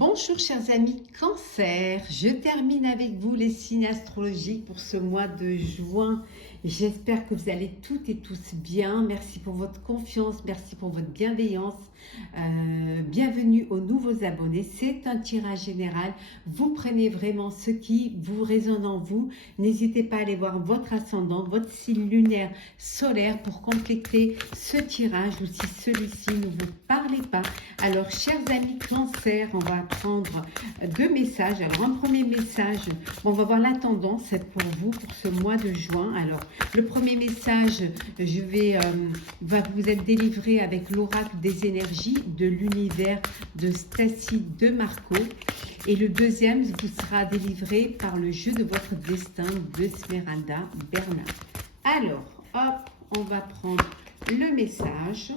Bonjour chers amis Cancer, je termine avec vous les signes astrologiques pour ce mois de juin. J'espère que vous allez toutes et tous bien. Merci pour votre confiance, merci pour votre bienveillance. Bienvenue aux nouveaux abonnés. C'est un tirage général. Vous prenez vraiment ce qui vous résonne en vous. N'hésitez pas à aller voir votre ascendant, votre signe lunaire solaire pour compléter ce tirage ou si celui-ci ne vous parlait pas. Alors chers amis Cancer, on va prendre deux messages. Alors un premier message, on va voir la tendance pour vous pour ce mois de juin. Alors le premier message, va vous être délivré avec l'oracle des énergies de l'univers de Stacy de Marco. Et le deuxième vous sera délivré par le jeu de votre destin de Smeralda Bernard. Alors, hop, on va prendre le message.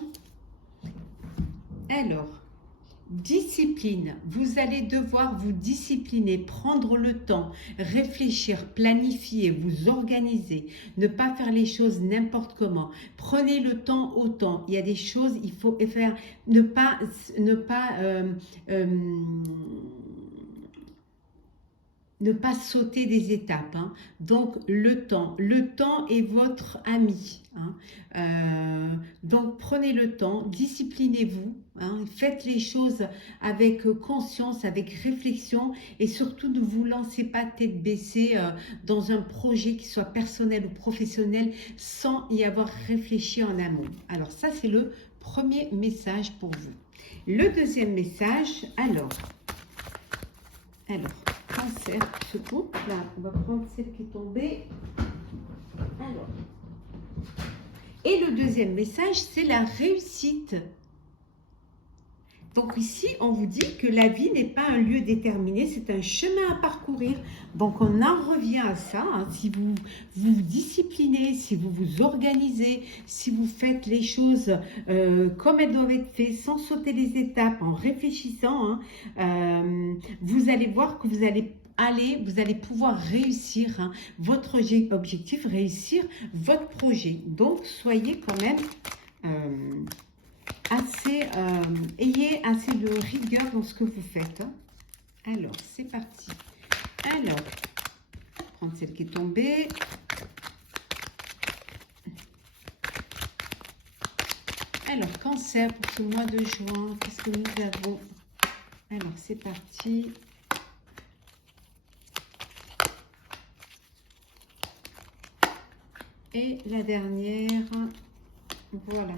Alors, discipline, vous allez devoir vous discipliner, prendre le temps, réfléchir, planifier, vous organiser, ne pas faire les choses n'importe comment. Prenez le temps au temps. Il y a des choses, il faut faire, ne pas sauter des étapes. Hein. Donc, le temps est votre ami. Hein. Donc, prenez le temps, disciplinez-vous, hein, faites les choses avec conscience, avec réflexion et surtout ne vous lancez pas tête baissée dans un projet qui soit personnel ou professionnel sans y avoir réfléchi en amont. Alors, ça, c'est le premier message pour vous. Le deuxième message, alors Cancer, ce couple là, on va prendre celle qui est tombée. Alors, et le deuxième message, c'est la réussite. Donc ici, on vous dit que la vie n'est pas un lieu déterminé, c'est un chemin à parcourir. Donc on en revient à ça, hein. Si vous vous disciplinez, si vous vous organisez, si vous faites les choses comme elles doivent être faites, sans sauter les étapes, en réfléchissant, hein, vous allez voir que vous allez pouvoir réussir votre objectif, réussir votre projet. Donc soyez quand même... ayez assez de rigueur dans ce que vous faites. Hein. Alors, c'est parti. Alors, prendre celle qui est tombée. Alors, Cancer pour ce mois de juin, qu'est-ce que nous avons? Alors, c'est parti. Et la dernière, voilà.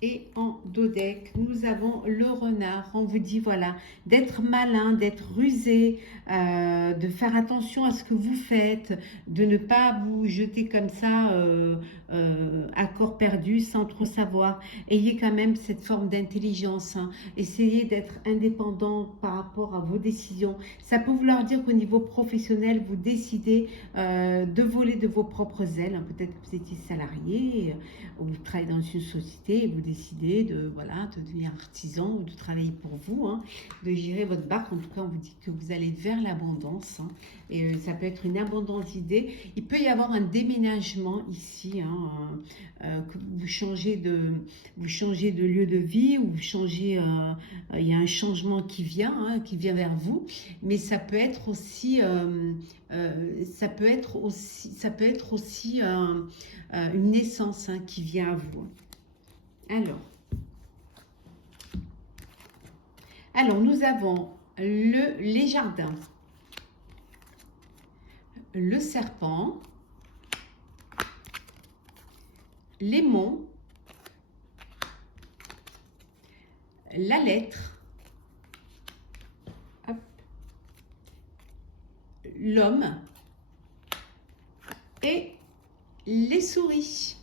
Et en dos deck, nous avons le renard. On vous dit, voilà, d'être malin, d'être rusé, de faire attention à ce que vous faites, de ne pas vous jeter comme ça à corps perdu sans trop savoir. Ayez quand même cette forme d'intelligence. Hein. Essayez d'être indépendant par rapport à vos décisions. Ça peut vouloir dire qu'au niveau professionnel, vous décidez de voler de vos propres ailes. Hein. Peut-être que vous étiez salarié, ou vous travaillez dans une société et vous décidez de devenir artisan ou de travailler pour vous, hein, de gérer votre barque. En tout cas, on vous dit que vous allez vers l'abondance. Hein, et ça peut être une abondance d'idées. Il peut y avoir un déménagement ici, hein, que vous changez de lieu de vie ou vous changez. Il y a un changement qui vient, hein, vers vous. Mais ça peut être aussi, une naissance, hein, qui vient à vous. Alors nous avons les jardins, le serpent, les monts, la lettre, l'homme et les souris.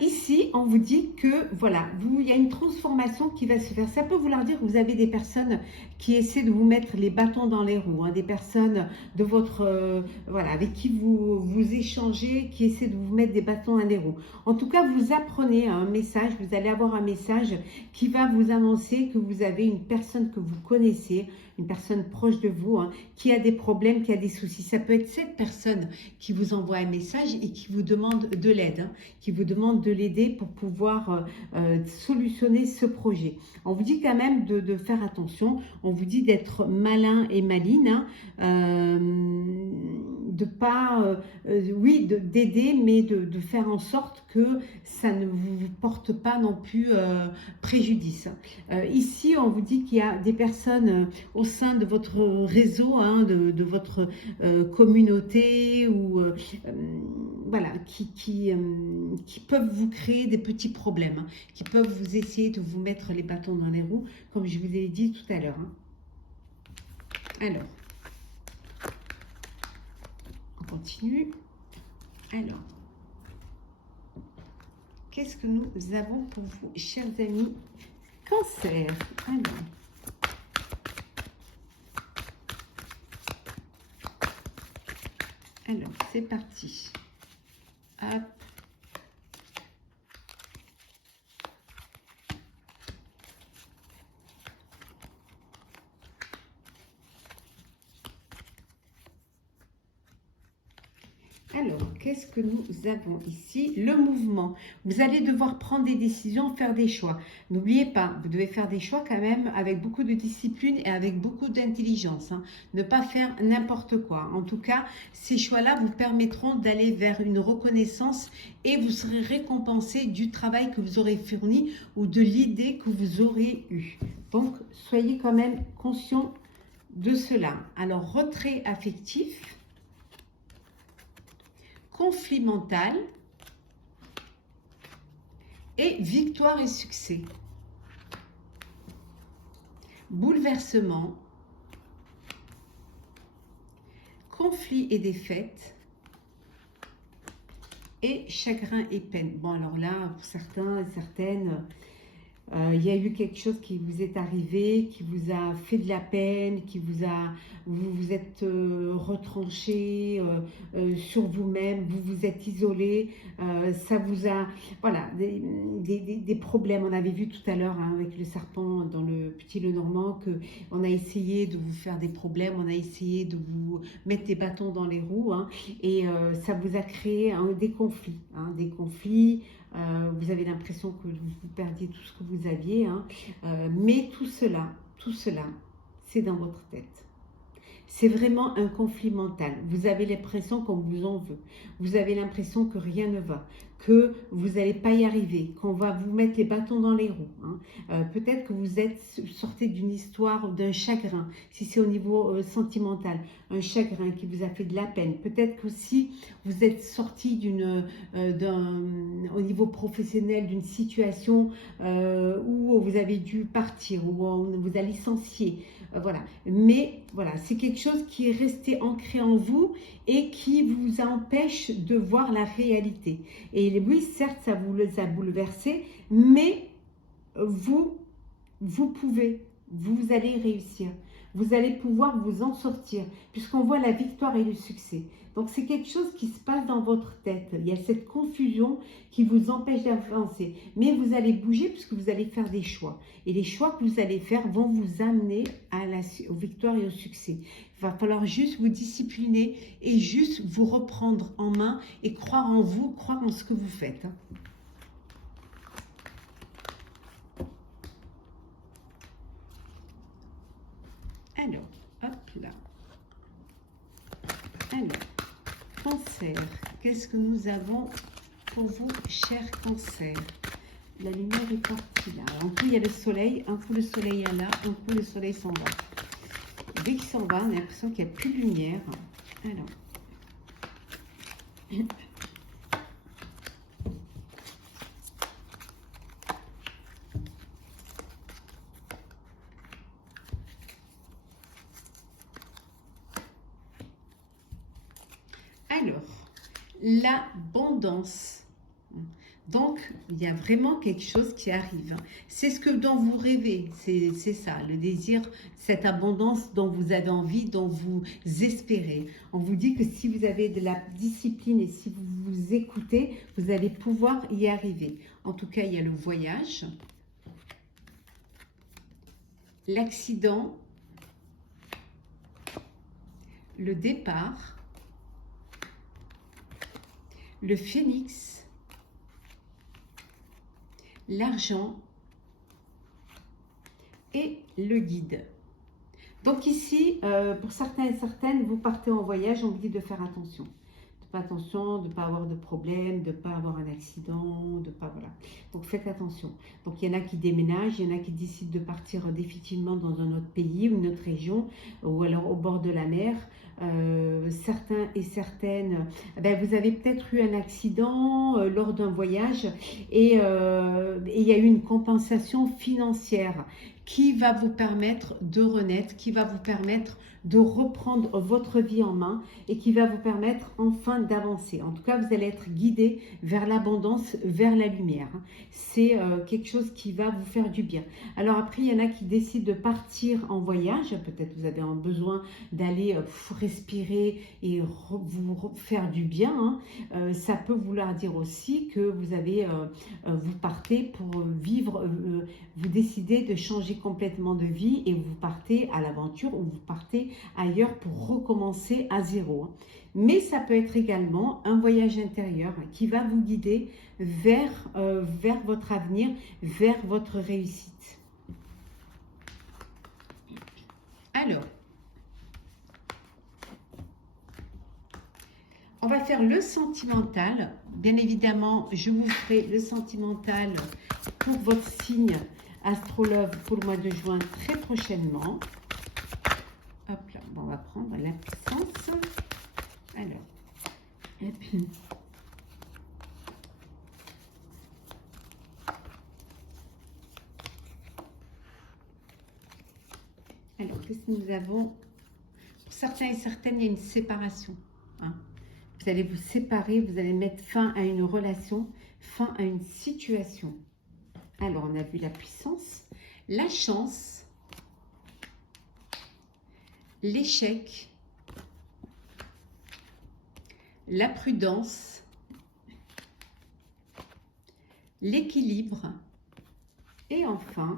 Ici, on vous dit que, voilà, il y a une transformation qui va se faire. Ça peut vouloir dire que vous avez des personnes qui essaient de vous mettre les bâtons dans les roues, hein, des personnes de votre, avec qui vous échangez, qui essaient de vous mettre des bâtons dans les roues. En tout cas, vous apprenez un message, vous allez avoir un message qui va vous annoncer que vous avez une personne que vous connaissez, une personne proche de vous, hein, qui a des problèmes, qui a des soucis. Ça peut être cette personne qui vous envoie un message et qui vous demande de l'aide, hein, qui vous demande de l'aider pour pouvoir solutionner ce projet. On vous dit quand même de faire attention, on vous dit d'être malin et maline, hein, de pas, oui, d'aider, mais de faire en sorte que ça ne vous porte pas non plus préjudice. Ici, on vous dit qu'il y a des personnes au sein de votre réseau, hein, de votre communauté, ou voilà, qui peuvent vous créer des petits problèmes, hein, qui peuvent vous essayer de vous mettre les bâtons dans les roues, comme je vous ai dit tout à l'heure. Hein. Alors, on continue. Alors, qu'est-ce que nous avons pour vous, chers amis Cancer? Alors, c'est parti. Hop. Alors, qu'est-ce que nous avons ici? Le mouvement. Vous allez devoir prendre des décisions, faire des choix. N'oubliez pas, vous devez faire des choix quand même avec beaucoup de discipline et avec beaucoup d'intelligence. Hein. Ne pas faire n'importe quoi. En tout cas, ces choix-là vous permettront d'aller vers une reconnaissance et vous serez récompensé du travail que vous aurez fourni ou de l'idée que vous aurez eue. Donc, soyez quand même conscient de cela. Alors, retrait affectif. Conflit mental et victoire et succès. Bouleversement, conflit et défaite et chagrin et peine. Bon, alors là, pour certains et certaines, il y a eu quelque chose qui vous est arrivé, qui vous a fait de la peine, vous vous êtes retranché sur vous-même, vous vous êtes isolé, ça vous a, voilà, des problèmes. On avait vu tout à l'heure hein, avec le serpent dans le Petit Lenormand qu'on a essayé de vous faire des problèmes, on a essayé de vous mettre des bâtons dans les roues, hein, et ça vous a créé des conflits, des conflits. Vous avez l'impression que vous perdiez tout ce que vous aviez, hein. Mais tout cela, c'est dans votre tête. C'est vraiment un conflit mental. Vous avez l'impression qu'on vous en veut. Vous avez l'impression que rien ne va, que vous n'allez pas y arriver, qu'on va vous mettre les bâtons dans les roues. Hein. Peut-être que vous êtes sorti d'une histoire, d'un chagrin, si c'est au niveau sentimental, un chagrin qui vous a fait de la peine. Peut-être qu'aussi vous êtes sorti au niveau professionnel d'une situation où vous avez dû partir, où on vous a licencié. Voilà. Mais voilà, c'est quelque chose qui est resté ancré en vous et qui vous empêche de voir la réalité. Et oui, certes, ça vous a bouleversé, mais vous pouvez, vous allez réussir. Vous allez pouvoir vous en sortir, puisqu'on voit la victoire et le succès. Donc, c'est quelque chose qui se passe dans votre tête. Il y a cette confusion qui vous empêche d'avancer. Mais vous allez bouger puisque vous allez faire des choix. Et les choix que vous allez faire vont vous amener aux victoires et au succès. Il va falloir juste vous discipliner et juste vous reprendre en main et croire en vous, croire en ce que vous faites. Alors, hop là. Alors, Cancer, qu'est-ce que nous avons pour vous, chers Cancer? La lumière est partie là. Un coup, il y a le soleil, un coup, le soleil est là, un coup, le soleil s'en va. Dès qu'il s'en va, on a l'impression qu'il n'y a plus de lumière. Alors. Alors, l'abondance. Donc, il y a vraiment quelque chose qui arrive. C'est ce que dont vous rêvez, c'est ça, le désir, cette abondance dont vous avez envie, dont vous espérez. On vous dit que si vous avez de la discipline et si vous vous écoutez, vous allez pouvoir y arriver. En tout cas, il y a le voyage, l'accident, le départ, le phénix, l'argent et le guide. Donc ici, pour certains et certaines, vous partez en voyage, on vous dit de faire attention. Attention, de ne pas avoir de problème, de ne pas avoir un accident, de pas, voilà. Donc faites attention. Donc il y en a qui déménagent, il y en a qui décident de partir définitivement dans un autre pays ou une autre région, ou alors au bord de la mer. Certains et certaines, ben, vous avez peut-être eu un accident lors d'un voyage et il y a eu une compensation financière qui va vous permettre de renaître, qui va vous permettre de reprendre votre vie en main et qui va vous permettre enfin d'avancer. En tout cas, vous allez être guidé vers l'abondance, vers la lumière. C'est quelque chose qui va vous faire du bien. Alors après, il y en a qui décident de partir en voyage. Peut-être vous avez un besoin d'aller respirer et vous faire du bien. Ça peut vouloir dire aussi que vous partez pour vivre, vous décidez de changer complètement de vie et vous partez à l'aventure ou vous partez ailleurs pour recommencer à zéro. Mais ça peut être également un voyage intérieur qui va vous guider vers votre avenir, vers votre réussite. Alors, on va faire le sentimental. Bien évidemment, je vous ferai le sentimental pour votre signe Astrolove pour le mois de juin très prochainement. Hop là, on va prendre la puissance. Alors, et puis, alors, qu'est-ce que nous avons? Pour certains et certaines, il y a une séparation. Vous allez vous séparer, vous allez mettre fin à une relation, fin à une situation. Alors, on a vu la puissance, la chance, l'échec, la prudence, l'équilibre et enfin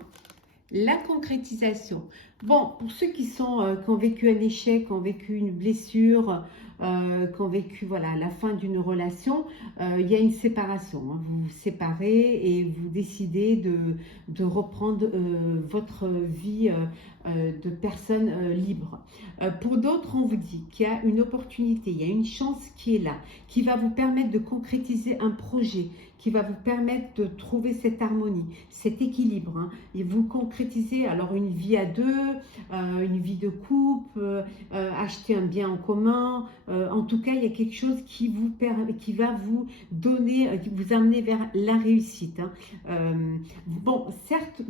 la concrétisation. Bon, pour ceux qui ont vécu un échec, qui ont vécu une blessure, qui ont vécu voilà, la fin d'une relation, il y a une séparation. Vous vous séparez et vous décidez de reprendre votre vie de personne libre. Pour d'autres, on vous dit qu'il y a une opportunité, il y a une chance qui est là, qui va vous permettre de concrétiser un projet, qui va vous permettre de trouver cette harmonie, cet équilibre. Et vous concrétisez alors une vie à deux, une vie de couple, acheter un bien en commun. En tout cas, il y a quelque chose qui va vous donner, vous amener vers la réussite. Bon, certes,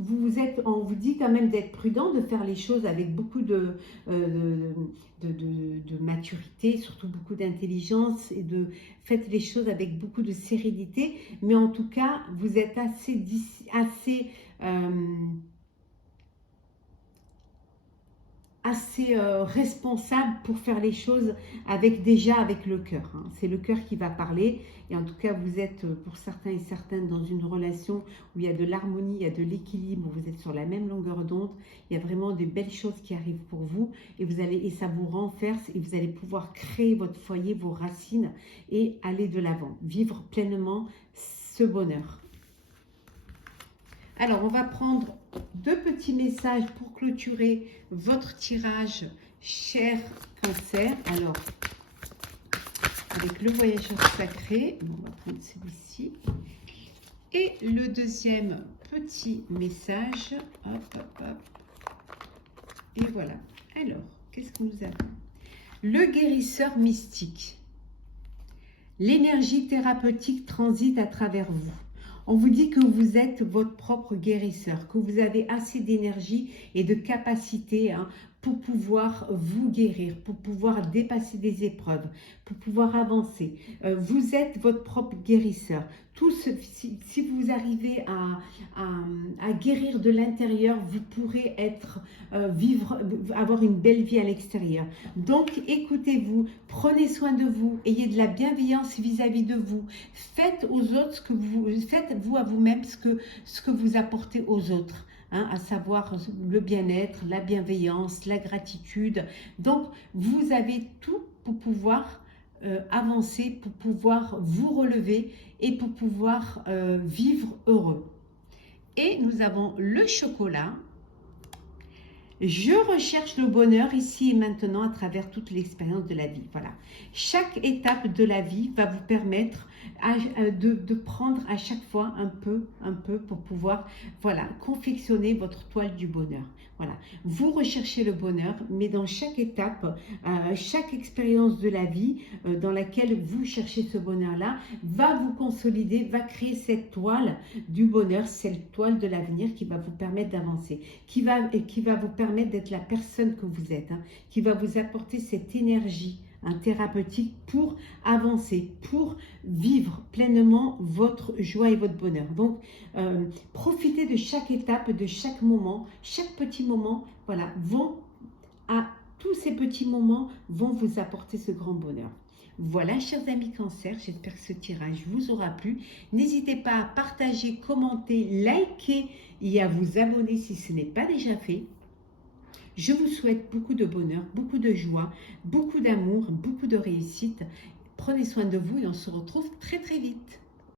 on vous dit quand même d'être prudent, de faire les choses avec beaucoup de maturité, surtout beaucoup d'intelligence et faites les choses avec beaucoup de sérénité, mais en tout cas, vous êtes assez responsable pour faire les choses avec le cœur. C'est le cœur qui va parler et en tout cas vous êtes pour certains et certaines dans une relation où il y a de l'harmonie, il y a de l'équilibre, vous êtes sur la même longueur d'onde, il y a vraiment des belles choses qui arrivent pour vous et ça vous renforce et vous allez pouvoir créer votre foyer, vos racines et aller de l'avant, vivre pleinement ce bonheur. Alors, on va prendre deux petits messages pour clôturer votre tirage, cher Cancer. Alors, avec le voyageur sacré, on va prendre celui-ci. Et le deuxième petit message. Hop, hop, hop. Et voilà. Alors, qu'est-ce que nous avons? Le guérisseur mystique. L'énergie thérapeutique transite à travers vous. On vous dit que vous êtes votre propre guérisseur, que vous avez assez d'énergie et de capacité pour pouvoir vous guérir, pour pouvoir dépasser des épreuves, pour pouvoir avancer. Vous êtes votre propre guérisseur. Si vous arrivez à guérir de l'intérieur, vous pourrez avoir une belle vie à l'extérieur. Donc, écoutez-vous, prenez soin de vous, ayez de la bienveillance vis-à-vis de vous. Faites aux autres faites-vous à vous-même ce que vous apportez aux autres. À savoir le bien-être, la bienveillance, la gratitude. Donc, vous avez tout pour pouvoir avancer, pour pouvoir vous relever et pour pouvoir vivre heureux. Et nous avons le chocolat. Je recherche le bonheur ici et maintenant à travers toute l'expérience de la vie. Voilà. Chaque étape de la vie va vous permettre de prendre à chaque fois un peu pour pouvoir, voilà, confectionner votre toile du bonheur. Voilà. Vous recherchez le bonheur, mais dans chaque étape, chaque expérience de la vie dans laquelle vous cherchez ce bonheur-là, va vous consolider, va créer cette toile du bonheur, cette toile de l'avenir qui va vous permettre d'avancer, qui va vous permettre d'être la personne que vous êtes, hein, qui va vous apporter cette énergie thérapeutique pour avancer, pour vivre pleinement votre joie et votre bonheur. Donc, profitez de chaque étape, de chaque moment, chaque petit moment, voilà, tous ces petits moments vont vous apporter ce grand bonheur. Voilà, chers amis Cancer, j'espère que ce tirage vous aura plu. N'hésitez pas à partager, commenter, liker et à vous abonner si ce n'est pas déjà fait. Je vous souhaite beaucoup de bonheur, beaucoup de joie, beaucoup d'amour, beaucoup de réussite. Prenez soin de vous et on se retrouve très très vite.